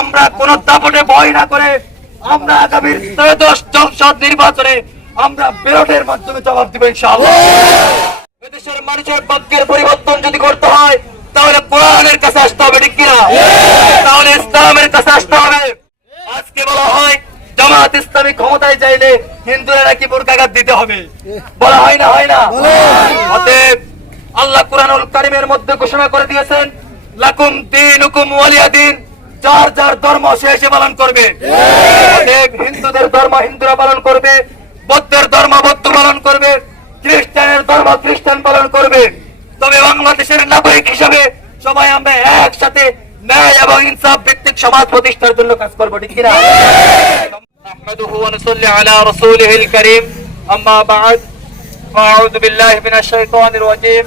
আমরা কোন দাপটে ভয় না করে আমরা আগামী ত্রয়োদশ সংসদ নির্বাচনে আমরা ব্যালটের মাধ্যমে জবাব দিব ইনশাআল্লাহ। এদেশের মানুষের ভাগ্যের পরিবর্তন যদি করতে হয়, তাহলে কোরআনের কাছে আসতে হবে, ঠিক কিনা? তাহলে ইসলামের কাছে আসতে হবে। আজকে বলা হয়, জামাত ইসলামী ক্ষমতায় চাইলে হিন্দুরা নাকি বোরকাঘাত দিতে হবে। বলা হয় না হয় না? অতএব আল্লাহ কোরআনুল কারিমের মধ্যে ঘোষণা করে দিয়েছেন, লাকুম দিন হুকুম ওয়ালিয়া দিন যার যার ধর্ম সে এসে পালন করবে অতএব হিন্দুদের ধর্ম হিন্দুরা পালন করবে বৌদ্ধের ধর্ম বৌদ্ধ পালন করবে খ্রিস্টানের ধর্ম খ্রিস্টান পালন করবে তবে বাংলাদেশের নাগরিক হিসাবে সবাই আমরা একসাথে ন্যায় এবং ইনসাফ ভিত্তিক সমাজ প্রতিষ্ঠার জন্য কাজ করবো ঠিক কিনা نحمده ونصلي على رسوله الكريم أما بعد فأعوذ بالله من الشيطان الرجيم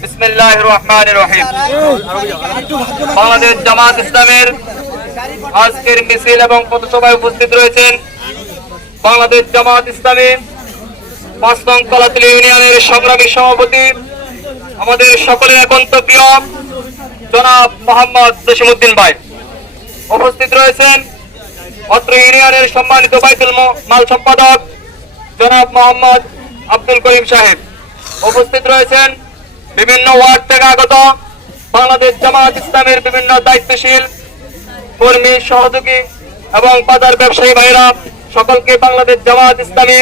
বিসমিল্লাহ রহমান রহিম। বাংলাদেশ জামাত ইসলামের আজকের মিছিল এবং পথসভায় উপস্থিত রয়েছেন বাংলাদেশ জামাত ইসলামের পাঁচ নং কলাতলি ইউনিয়নের সংগ্রামী সভাপতি, আমাদের সকলের একান্ত প্রিয় জনাব মোহাম্মদ জসিমুদ্দিন ভাই। উপস্থিত রয়েছেন অত্র ইউনিয়নের সম্মানিত বাইতুল মাল সম্পাদক জনাব মোহাম্মদ আব্দুল করিম সাহেব। উপস্থিত রয়েছেন বিভিন্ন ওয়ার্ড থেকে আগত বাংলাদেশ জামাত ইসলামের বিভিন্ন দায়িত্বশীল কর্মী, সহযোগী এবং বাজার ব্যবসায়ী ভাইরা সকলকে বাংলাদেশ জামাত ইসলামী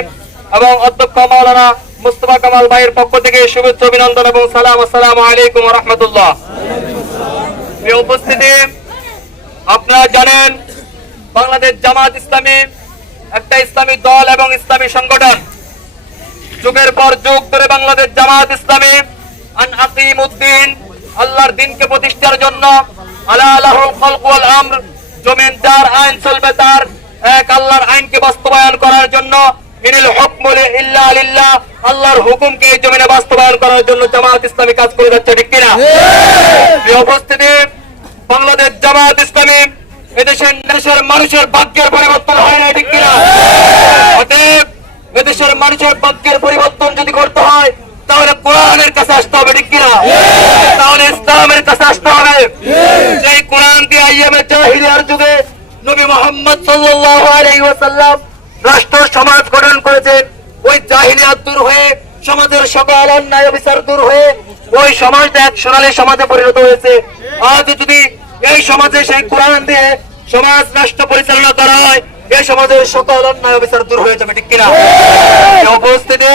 এবং অধ্যক্ষ মাওলানা মুস্তফা কামাল ভাইয়ের পক্ষ থেকে শুভেচ্ছা, অভিনন্দন এবং সালাম। আসসালামু আলাইকুম রহমতুল্লাহ উপস্থিতি, আপনারা জানেন বাংলাদেশ জামাত ইসলামী একটা ইসলামী দল এবং ইসলামী সংগঠন। যুগের পর যুগ ধরে বাংলাদেশ জামাত ইসলামী আকিম উদ্দিন আল্লাহর দিনকে প্রতিষ্ঠার জন্য আলা আলাহুল খলক আমর জমিন যার আইন চলবে তার এক আল্লাহর আইনকে বাস্তবায়ন করার জন্য ইনিল ইল্লা আল্লাহর হুকুমকে এই জমিনে বাস্তবায়ন করার জন্য জামাত ইসলামী কাজ করে যাচ্ছে ঠিক কিনা? উপস্থিতি বাংলাদেশ জামাত ইসলামী এদেশের দেশের মানুষের ভাগ্যের পরিবর্তন হয় না ঠিক কিনা? অতএব এদেশের মানুষের ভাগ্যের পরিবর্তন যদি করতে হয় তাহলে কোরআনের কাছে আসতে হবে ঠিক কিনা তাহলে ইসলামের কাছে আসতে হবে সেই দিয়ে আইয়ামে জাহিলিয়ার যুগে নবী মোহাম্মদ ওয়াসাল্লাম রাষ্ট্র, সমাজ গঠন করেছেন। ওই জাহিলিয়াত দূর হয়ে, সমাজের সকল অন্যায় বিচার দূর হয়ে, ওই সমাজটা এক সোনালী সমাজে পরিণত হয়েছে। আজ যদি এই সমাজে সেই কোরআন দিয়ে সমাজ রাষ্ট্র পরিচালনা করা হয়, এই সমাজের সকল অন্যায় বিচার দূর হয়ে যাবে, ঠিক কিনা? উপস্থিতি,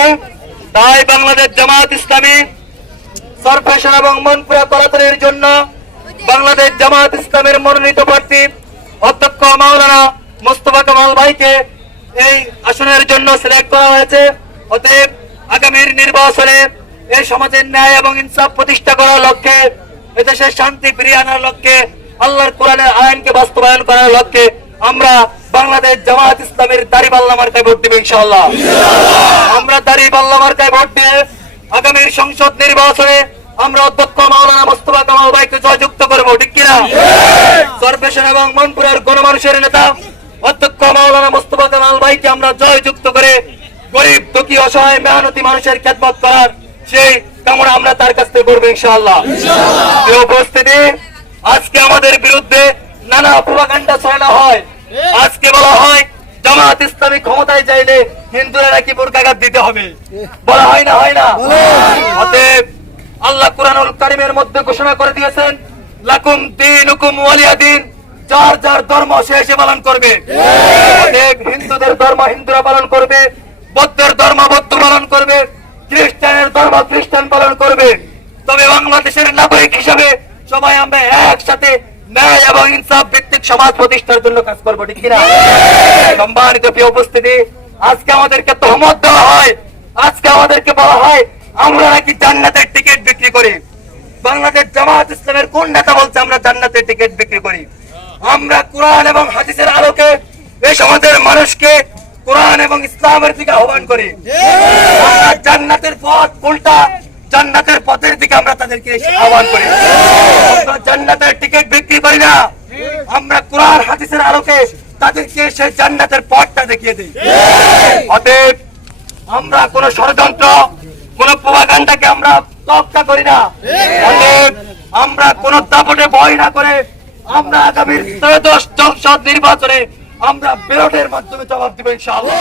তাই বাংলাদেশ জামাত ইসলামী সরফেশন এবং মনপুরা কলাতলের জন্য বাংলাদেশ জামাত ইসলামের মনোনীত প্রার্থী অধ্যক্ষ মাওলানা মোস্তফা কামাল ভাইকে এই আসনের জন্য সিলেক্ট করা হয়েছে। অতএব আগামীর নির্বাচনে এই সমাজের ন্যায় এবং ইনসাফ প্রতিষ্ঠা করার লক্ষ্যে, এদেশের শান্তি ফিরিয়ে আনার লক্ষ্যে, আল্লাহর কোরআনের আইনকে বাস্তবায়ন করার লক্ষ্যে আমরা বাংলাদেশ জামাত ইসলামের দাড়িপাল্লা মার্কায় ভোট দেব ইনশাআল্লাহ। আমরা দাড়িপাল্লা মার্কায় ভোট দিয়ে আগামীর সংসদ নির্বাচনে আমরা অধ্যক্ষ মাওলানা মোস্তফা কামাল ভাইকে জয়যুক্ত করব ঠিক কিনা? কর্পোরেশন এবং মনপুরের গণমানুষের নেতা অধ্যক্ষ মাওলানা মোস্তফা কামাল ভাইকে আমরা জয়যুক্ত করে গরিব দুঃখী অসহায় মেহনতি মানুষের খেদমত করার সেই কামনা আমরা তার কাছ থেকে করব ইনশাআল্লাহ। উপস্থিতি আজকে আমাদের বিরুদ্ধে নানা প্রভাকাণ্ডা ছড়ানো হয়। আজকে বলা হয় জামাত ইসলামী ক্ষমতায় চাইলে হিন্দুরা নাকি বোরকাঘাত দিতে হবে। বলা হয় না হয় না। অতএব আল্লাহ কুরআনুল কারিমের মধ্যে ঘোষণা করে দিয়েছেন, লাকুম দিন হুকুম ওয়ালিয়া দিন, যার যার ধর্ম সে এসে পালন করবে। অতএব হিন্দুদের ধর্ম হিন্দুরা পালন করবে, বৌদ্ধের ধর্ম বৌদ্ধ পালন করবে, খ্রিস্টানের ধর্ম খ্রিস্টান পালন করবে। তবে বাংলাদেশের নাগরিক হিসাবে সবাই আমরা একসাথে ন্যায় এবং ইনসাফ ভিত্তিক সমাজ প্রতিষ্ঠার জন্য কাজ করব, ঠিক কিনা? সম্মানিত প্রিয় উপস্থিতি, আজকে আমাদেরকে তহমত দেওয়া হয়, আজকে আমাদেরকে বলা হয় আমরা নাকি জান্নাতের টিকিট বিক্রি করি। বাংলাদেশ জামাত ইসলামের কোন নেতা বলছে আমরা জান্নাতের টিকিট বিক্রি করি? আমরা কোরআন এবং হাদিসের আলোকে এই সমাজের মানুষকে কোরআন এবং ইসলামের দিকে আহ্বান করি। জান্নাতের পথ কোনটা? জান্নাতের পথের দিকে আমরা তাদেরকে আহ্বান করি। আমরা জান্নাতের টিকিট বিক্রি করি না। আমরা কোরআন, হাদিসের আলোকে তাদেরকে সেই জান্নাতের পথটা দেখিয়ে দিই। অতএব আমরা কোন ষড়যন্ত্র কোন প্রভাকাণ্ডাকে আমরা তবকা করি না। আমরা কোন দাপটে ভয় না করে আমরা আগামী ত্রয়োদশ সংসদ নির্বাচনে আমরা বেরোটের মাধ্যমে জবাব দিব ইনশাআল্লাহ।